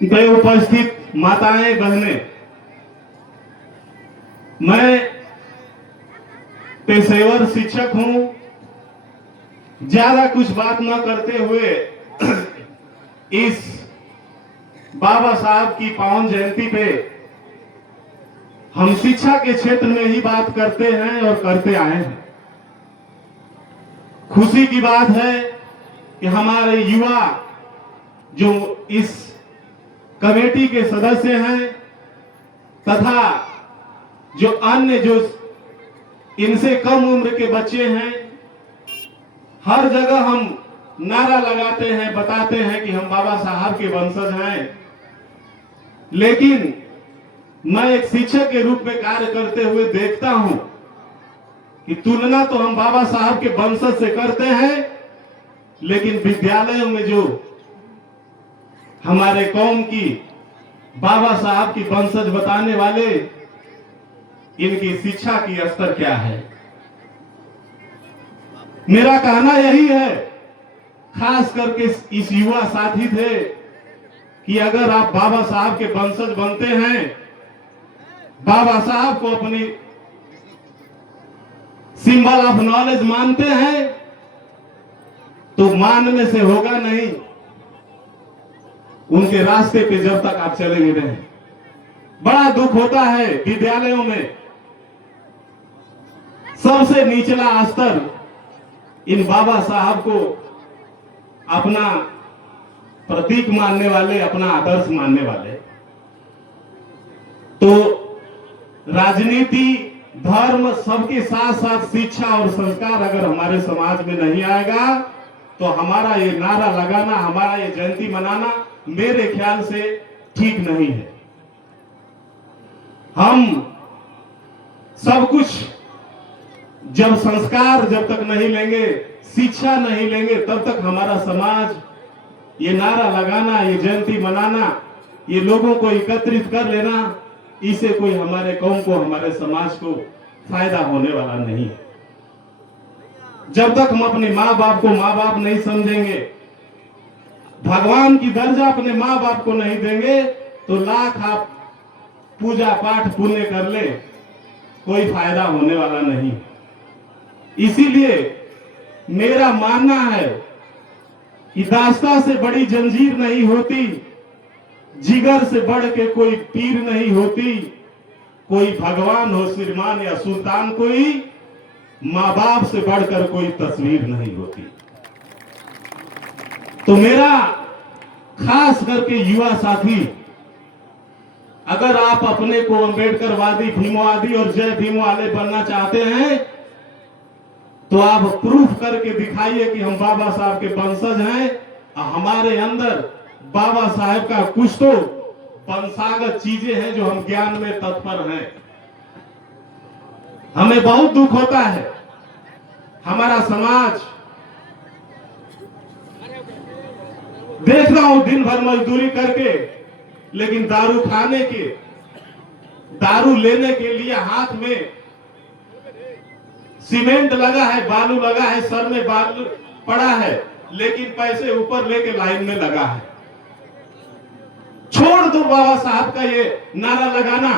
पे उपस्थित माताएं बहनें, मैं पेशेवर शिक्षक हूं। ज्यादा कुछ बात न करते हुए इस बाबा साहब की पावन जयंती पे हम शिक्षा के क्षेत्र में ही बात करते हैं और करते आए हैं। खुशी की बात है कि हमारे युवा जो इस कमेटी के सदस्य हैं तथा जो अन्य जो इनसे कम उम्र के बच्चे हैं, हर जगह हम नारा लगाते हैं, बताते हैं कि हम बाबा साहब के वंशज हैं। लेकिन मैं एक शिक्षक के रूप में कार्य करते हुए देखता हूं कि तुलना तो हम बाबा साहब के वंशज से करते हैं, लेकिन विद्यालयों में जो हमारे कौम की बाबा साहब की वंशज बताने वाले, इनकी शिक्षा की स्तर क्या है। मेरा कहना यही है, खास करके इस युवा साथी थे, कि अगर आप बाबा साहब के वंशज बनते हैं, बाबा साहब को अपनी सिंबल ऑफ नॉलेज मानते हैं, तो मानने से होगा नहीं। उनके रास्ते पे जब तक आप चलेंगे नहीं। बड़ा दुख होता है विद्यालयों में सबसे निचला स्तर इन बाबा साहब को अपना प्रतीक मानने वाले, अपना आदर्श मानने वाले। तो राजनीति, धर्म, सबके साथ साथ शिक्षा और संस्कार अगर हमारे समाज में नहीं आएगा, तो हमारा ये नारा लगाना, हमारा ये जयंती मनाना मेरे ख्याल से ठीक नहीं है। हम सब कुछ जब संस्कार जब तक नहीं लेंगे, शिक्षा नहीं लेंगे, तब तक हमारा समाज ये नारा लगाना, ये जयंती मनाना, ये लोगों को एकत्रित कर लेना, इससे कोई हमारे कौम को, हमारे समाज को फायदा होने वाला नहीं है। जब तक हम अपने माँ बाप को माँ बाप नहीं समझेंगे, भगवान की दर्जा अपने माँ बाप को नहीं देंगे, तो लाख आप पूजा पाठ पुण्य कर ले, कोई फायदा होने वाला नहीं। इसीलिए मेरा मानना है कि दास्ता से बड़ी जंजीर नहीं होती, जिगर से बढ़ के कोई पीर नहीं होती, कोई भगवान हो श्रीमान या सुल्तान, कोई माँ बाप से बढ़कर कोई तस्वीर नहीं होती। तो मेरा खास करके युवा साथी, अगर आप अपने को अम्बेडकरवादी, भीमवादी और जय भीम वाले बनना चाहते हैं, तो आप प्रूफ करके दिखाइए कि हम बाबा साहब के वंशज हैं। हमारे अंदर बाबा साहब का कुछ तो वंशागत चीजें हैं जो हम ज्ञान में तत्पर हैं। हमें बहुत दुख होता है, हमारा समाज देख रहा हूं दिन भर मजदूरी करके, लेकिन दारू खाने के, दारू लेने के लिए हाथ में सीमेंट लगा है, बालू लगा है, सर में बालू पड़ा है, लेकिन पैसे ऊपर लेके लाइन में लगा है। छोड़ दो बाबा साहब का ये नारा लगाना।